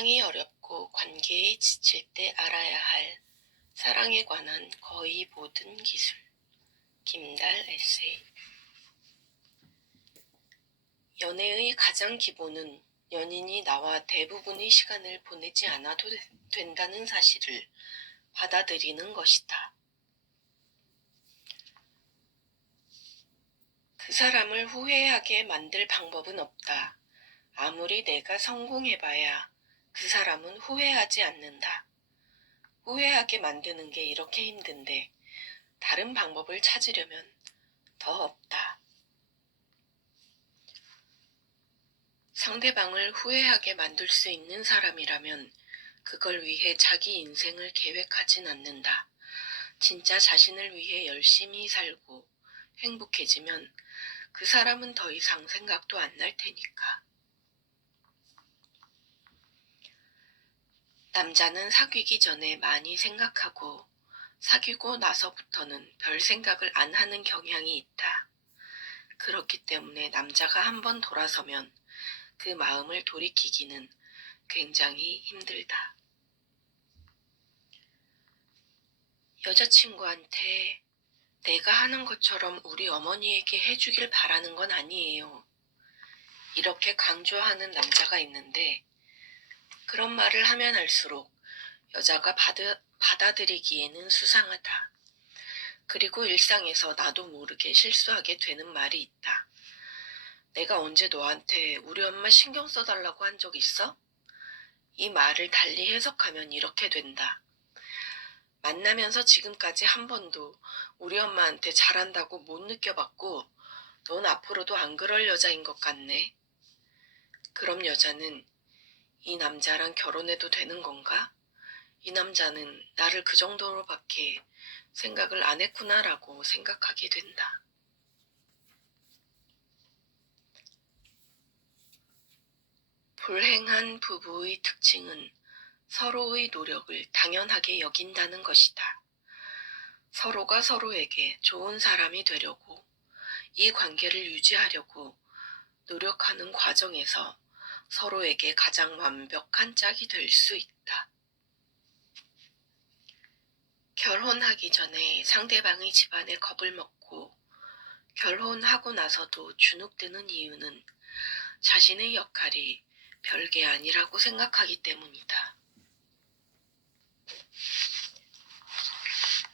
사랑이 어렵고 관계에 지칠 때 알아야 할 사랑에 관한 거의 모든 기술. 김달 에세이. 연애의 가장 기본은 연인이 나와 대부분의 시간을 보내지 않아도 된다는 사실을 받아들이는 것이다. 그 사람을 후회하게 만들 방법은 없다. 아무리 내가 성공해봐야 그 사람은 후회하지 않는다. 후회하게 만드는 게 이렇게 힘든데 다른 방법을 찾으려면 더 없다. 상대방을 후회하게 만들 수 있는 사람이라면 그걸 위해 자기 인생을 계획하진 않는다. 진짜 자신을 위해 열심히 살고 행복해지면 그 사람은 더 이상 생각도 안 날 테니까. 남자는 사귀기 전에 많이 생각하고 사귀고 나서부터는 별 생각을 안 하는 경향이 있다. 그렇기 때문에 남자가 한번 돌아서면 그 마음을 돌이키기는 굉장히 힘들다. 여자친구한테 내가 하는 것처럼 우리 어머니에게 해주길 바라는 건 아니에요. 이렇게 강조하는 남자가 있는데 그런 말을 하면 할수록 여자가 받아들이기에는 수상하다. 그리고 일상에서 나도 모르게 실수하게 되는 말이 있다. 내가 언제 너한테 우리 엄마 신경 써달라고 한 적 있어? 이 말을 달리 해석하면 이렇게 된다. 만나면서 지금까지 한 번도 우리 엄마한테 잘한다고 못 느껴봤고 넌 앞으로도 안 그럴 여자인 것 같네. 그럼 여자는 이 남자랑 결혼해도 되는 건가? 이 남자는 나를 그 정도로밖에 생각을 안 했구나라고 생각하게 된다. 불행한 부부의 특징은 서로의 노력을 당연하게 여긴다는 것이다. 서로가 서로에게 좋은 사람이 되려고 이 관계를 유지하려고 노력하는 과정에서 서로에게 가장 완벽한 짝이 될 수 있다. 결혼하기 전에 상대방의 집안에 겁을 먹고 결혼하고 나서도 주눅드는 이유는 자신의 역할이 별게 아니라고 생각하기 때문이다.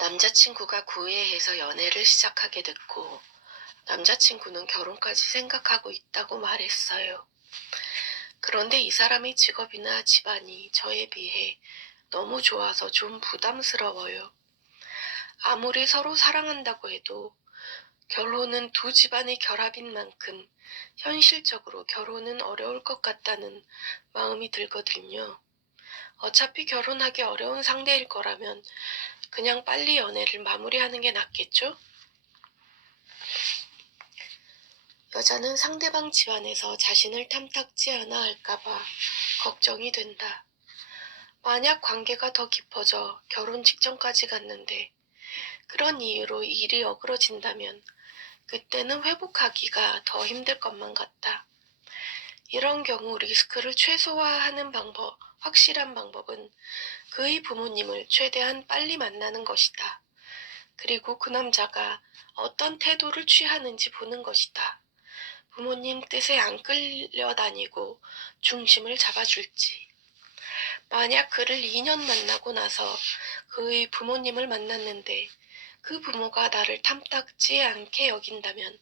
남자친구가 구애해서 연애를 시작하게 됐고 남자친구는 결혼까지 생각하고 있다고 말했어요. 그런데 이 사람의 직업이나 집안이 저에 비해 너무 좋아서 좀 부담스러워요. 아무리 서로 사랑한다고 해도 결혼은 두 집안의 결합인 만큼 현실적으로 결혼은 어려울 것 같다는 마음이 들거든요. 어차피 결혼하기 어려운 상대일 거라면 그냥 빨리 연애를 마무리하는 게 낫겠죠? 여자는 상대방 집안에서 자신을 탐탁지 않아 할까봐 걱정이 된다. 만약 관계가 더 깊어져 결혼 직전까지 갔는데 그런 이유로 일이 어그러진다면 그때는 회복하기가 더 힘들 것만 같다. 이런 경우 리스크를 최소화하는 확실한 방법은 그의 부모님을 최대한 빨리 만나는 것이다. 그리고 그 남자가 어떤 태도를 취하는지 보는 것이다. 부모님 뜻에 안 끌려다니고 중심을 잡아줄지. 만약 그를 2년 만나고 나서 그의 부모님을 만났는데 그 부모가 나를 탐탁지 않게 여긴다면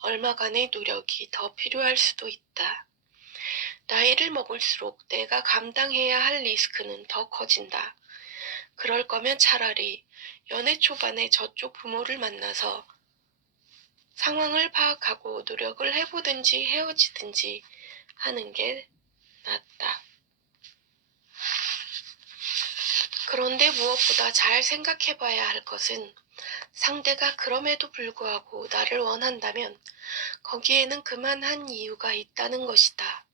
얼마간의 노력이 더 필요할 수도 있다. 나이를 먹을수록 내가 감당해야 할 리스크는 더 커진다. 그럴 거면 차라리 연애 초반에 저쪽 부모를 만나서 상황을 파악하고 노력을 해보든지 헤어지든지 하는 게 낫다. 그런데 무엇보다 잘 생각해봐야 할 것은 상대가 그럼에도 불구하고 나를 원한다면 거기에는 그만한 이유가 있다는 것이다.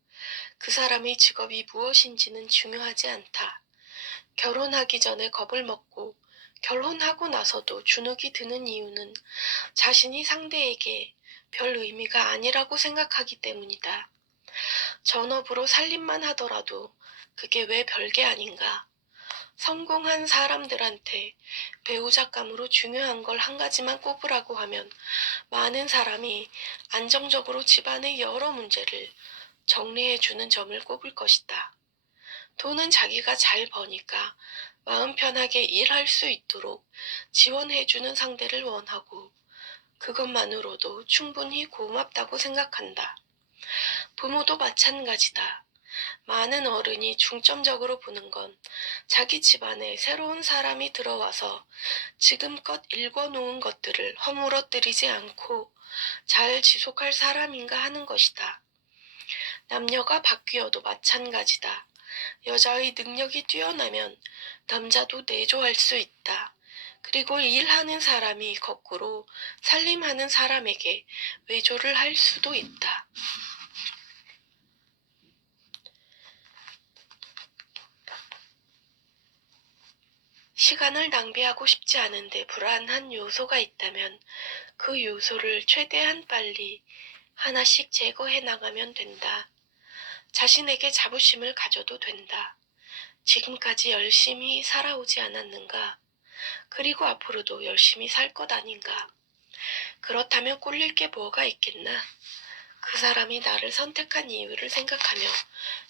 그 사람의 직업이 무엇인지는 중요하지 않다. 결혼하기 전에 겁을 먹고 결혼하고 나서도 주눅이 드는 이유는 자신이 상대에게 별 의미가 아니라고 생각하기 때문이다. 전업으로 살림만 하더라도 그게 왜 별게 아닌가? 성공한 사람들한테 배우자감으로 중요한 걸 한 가지만 꼽으라고 하면 많은 사람이 안정적으로 집안의 여러 문제를 정리해주는 점을 꼽을 것이다. 돈은 자기가 잘 버니까 마음 편하게 일할 수 있도록 지원해주는 상대를 원하고 그것만으로도 충분히 고맙다고 생각한다. 부모도 마찬가지다. 많은 어른이 중점적으로 보는 건 자기 집안에 새로운 사람이 들어와서 지금껏 일궈놓은 것들을 허물어뜨리지 않고 잘 지속할 사람인가 하는 것이다. 남녀가 바뀌어도 마찬가지다. 여자의 능력이 뛰어나면 남자도 내조할 수 있다. 그리고 일하는 사람이 거꾸로 살림하는 사람에게 외조를 할 수도 있다. 시간을 낭비하고 싶지 않은데 불안한 요소가 있다면 그 요소를 최대한 빨리 하나씩 제거해 나가면 된다. 자신에게 자부심을 가져도 된다. 지금까지 열심히 살아오지 않았는가? 그리고 앞으로도 열심히 살 것 아닌가? 그렇다면 꿀릴 게 뭐가 있겠나? 그 사람이 나를 선택한 이유를 생각하며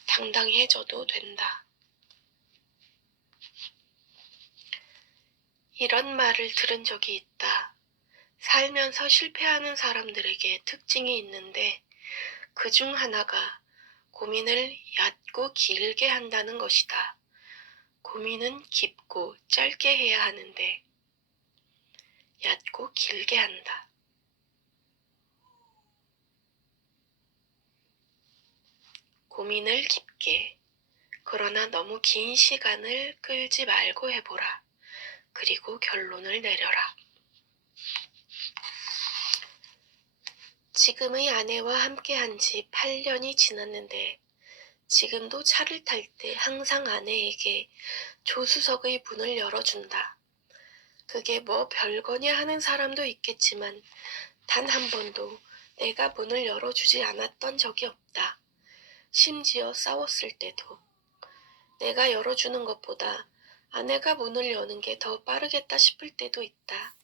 당당해져도 된다. 이런 말을 들은 적이 있다. 살면서 실패하는 사람들에게 특징이 있는데 그 중 하나가 고민을 얕고 길게 한다는 것이다. 고민은 깊고 짧게 해야 하는데 얕고 길게 한다. 고민을 깊게, 그러나 너무 긴 시간을 끌지 말고 해보라. 그리고 결론을 내려라. 지금의 아내와 함께한 지 8년이 지났는데 지금도 차를 탈 때 항상 아내에게 조수석의 문을 열어준다. 그게 뭐 별거냐 하는 사람도 있겠지만 단 한 번도 내가 문을 열어주지 않았던 적이 없다. 심지어 싸웠을 때도. 내가 열어주는 것보다 아내가 문을 여는 게 더 빠르겠다 싶을 때도 있다.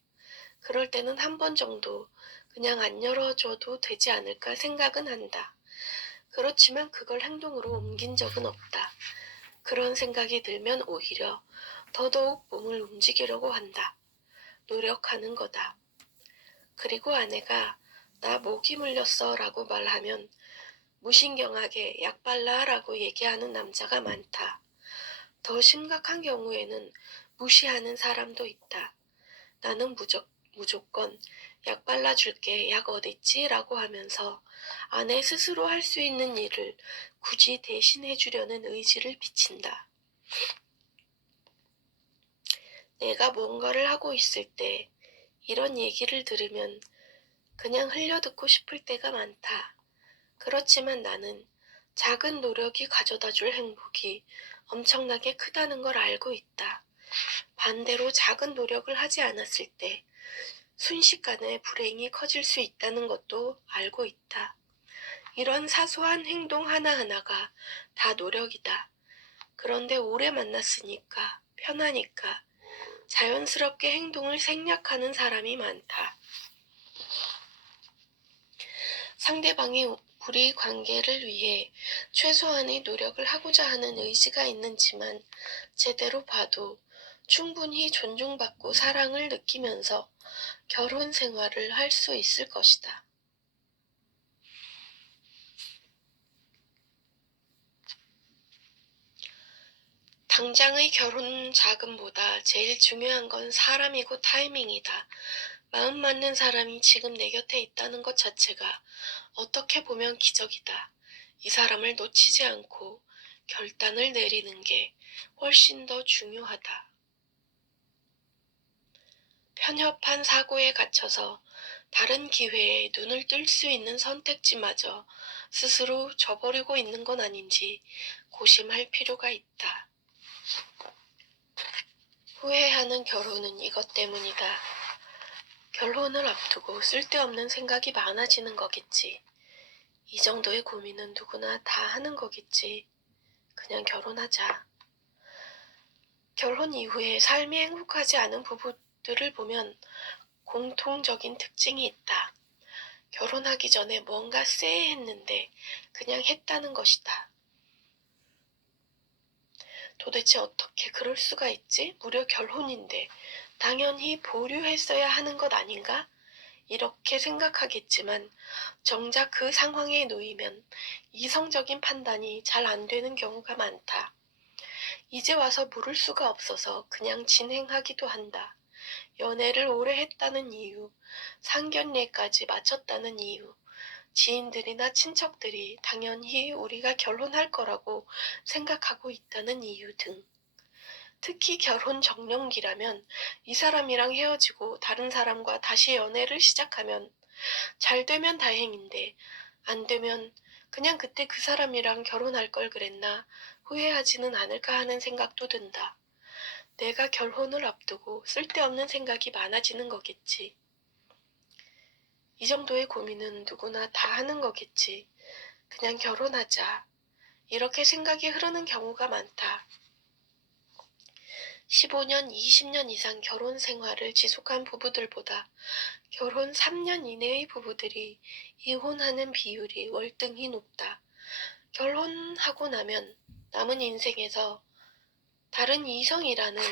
그럴 때는 한 번 정도 그냥 안 열어줘도 되지 않을까 생각은 한다. 그렇지만 그걸 행동으로 옮긴 적은 없다. 그런 생각이 들면 오히려 더더욱 몸을 움직이려고 한다. 노력하는 거다. 그리고 아내가 나 모기 물렸어 라고 말하면 무신경하게 약 발라 라고 얘기하는 남자가 많다. 더 심각한 경우에는 무시하는 사람도 있다. 나는 무조건 약 발라줄게, 약 어딨지? 라고 하면서 아내 스스로 할 수 있는 일을 굳이 대신해주려는 의지를 비친다. 내가 뭔가를 하고 있을 때 이런 얘기를 들으면 그냥 흘려듣고 싶을 때가 많다. 그렇지만 나는 작은 노력이 가져다줄 행복이 엄청나게 크다는 걸 알고 있다. 반대로 작은 노력을 하지 않았을 때 순식간에 불행이 커질 수 있다는 것도 알고 있다. 이런 사소한 행동 하나하나가 다 노력이다. 그런데 오래 만났으니까, 편하니까 자연스럽게 행동을 생략하는 사람이 많다. 상대방이 우리 관계를 위해 최소한의 노력을 하고자 하는 의지가 있는지만 제대로 봐도 충분히 존중받고 사랑을 느끼면서 결혼 생활을 할 수 있을 것이다. 당장의 결혼 자금보다 제일 중요한 건 사람이고 타이밍이다. 마음 맞는 사람이 지금 내 곁에 있다는 것 자체가 어떻게 보면 기적이다. 이 사람을 놓치지 않고 결단을 내리는 게 훨씬 더 중요하다. 편협한 사고에 갇혀서 다른 기회에 눈을 뜰 수 있는 선택지마저 스스로 저버리고 있는 건 아닌지 고심할 필요가 있다. 후회하는 결혼은 이것 때문이다. 결혼을 앞두고 쓸데없는 생각이 많아지는 거겠지. 이 정도의 고민은 누구나 다 하는 거겠지. 그냥 결혼하자. 결혼 이후에 삶이 행복하지 않은 부부들을 보면 공통적인 특징이 있다. 결혼하기 전에 뭔가 쎄했는데 그냥 했다는 것이다. 도대체 어떻게 그럴 수가 있지? 무려 결혼인데 당연히 보류했어야 하는 것 아닌가? 이렇게 생각하겠지만 정작 그 상황에 놓이면 이성적인 판단이 잘 안 되는 경우가 많다. 이제 와서 물을 수가 없어서 그냥 진행하기도 한다. 연애를 오래 했다는 이유, 상견례까지 마쳤다는 이유, 지인들이나 친척들이 당연히 우리가 결혼할 거라고 생각하고 있다는 이유 등. 특히 결혼 정년기라면 이 사람이랑 헤어지고 다른 사람과 다시 연애를 시작하면 잘 되면 다행인데 안 되면 그냥 그때 그 사람이랑 결혼할 걸 그랬나 후회하지는 않을까 하는 생각도 든다. 내가 결혼을 앞두고 쓸데없는 생각이 많아지는 거겠지. 이 정도의 고민은 누구나 다 하는 거겠지. 그냥 결혼하자. 이렇게 생각이 흐르는 경우가 많다. 15년, 20년 이상 결혼 생활을 지속한 부부들보다 결혼 3년 이내의 부부들이 이혼하는 비율이 월등히 높다. 결혼하고 나면 남은 인생에서 다른 이성이라는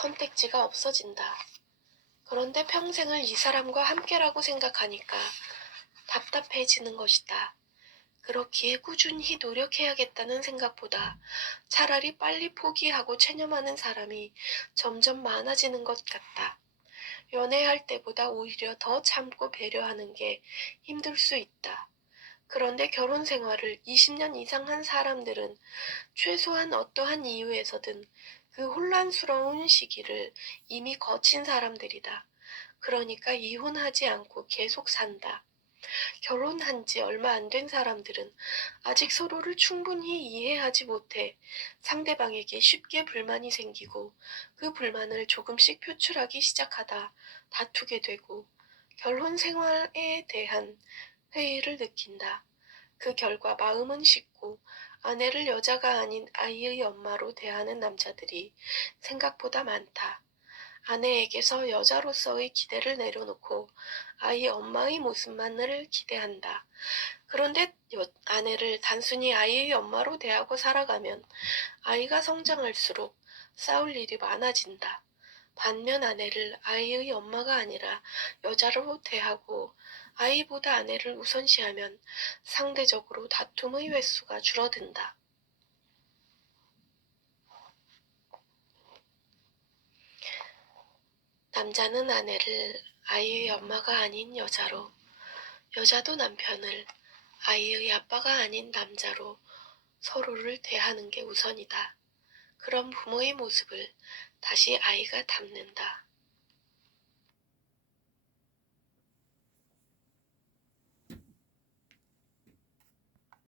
선택지가 없어진다. 그런데 평생을 이 사람과 함께라고 생각하니까 답답해지는 것이다. 그렇기에 꾸준히 노력해야겠다는 생각보다 차라리 빨리 포기하고 체념하는 사람이 점점 많아지는 것 같다. 연애할 때보다 오히려 더 참고 배려하는 게 힘들 수 있다. 그런데 결혼 생활을 20년 이상 한 사람들은 최소한 어떠한 이유에서든 그 혼란스러운 시기를 이미 거친 사람들이다. 그러니까 이혼하지 않고 계속 산다. 결혼한 지 얼마 안 된 사람들은 아직 서로를 충분히 이해하지 못해 상대방에게 쉽게 불만이 생기고 그 불만을 조금씩 표출하기 시작하다 다투게 되고 결혼 생활에 대한 회의를 느낀다. 그 결과 마음은 식고 아내를 여자가 아닌 아이의 엄마로 대하는 남자들이 생각보다 많다. 아내에게서 여자로서의 기대를 내려놓고 아이 엄마의 모습만을 기대한다. 그런데 아내를 단순히 아이의 엄마로 대하고 살아가면 아이가 성장할수록 싸울 일이 많아진다. 반면 아내를 아이의 엄마가 아니라 여자로 대하고 아이보다 아내를 우선시하면 상대적으로 다툼의 횟수가 줄어든다. 남자는 아내를 아이의 엄마가 아닌 여자로, 여자도 남편을 아이의 아빠가 아닌 남자로 서로를 대하는 게 우선이다. 그런 부모의 모습을 다시 아이가 담는다.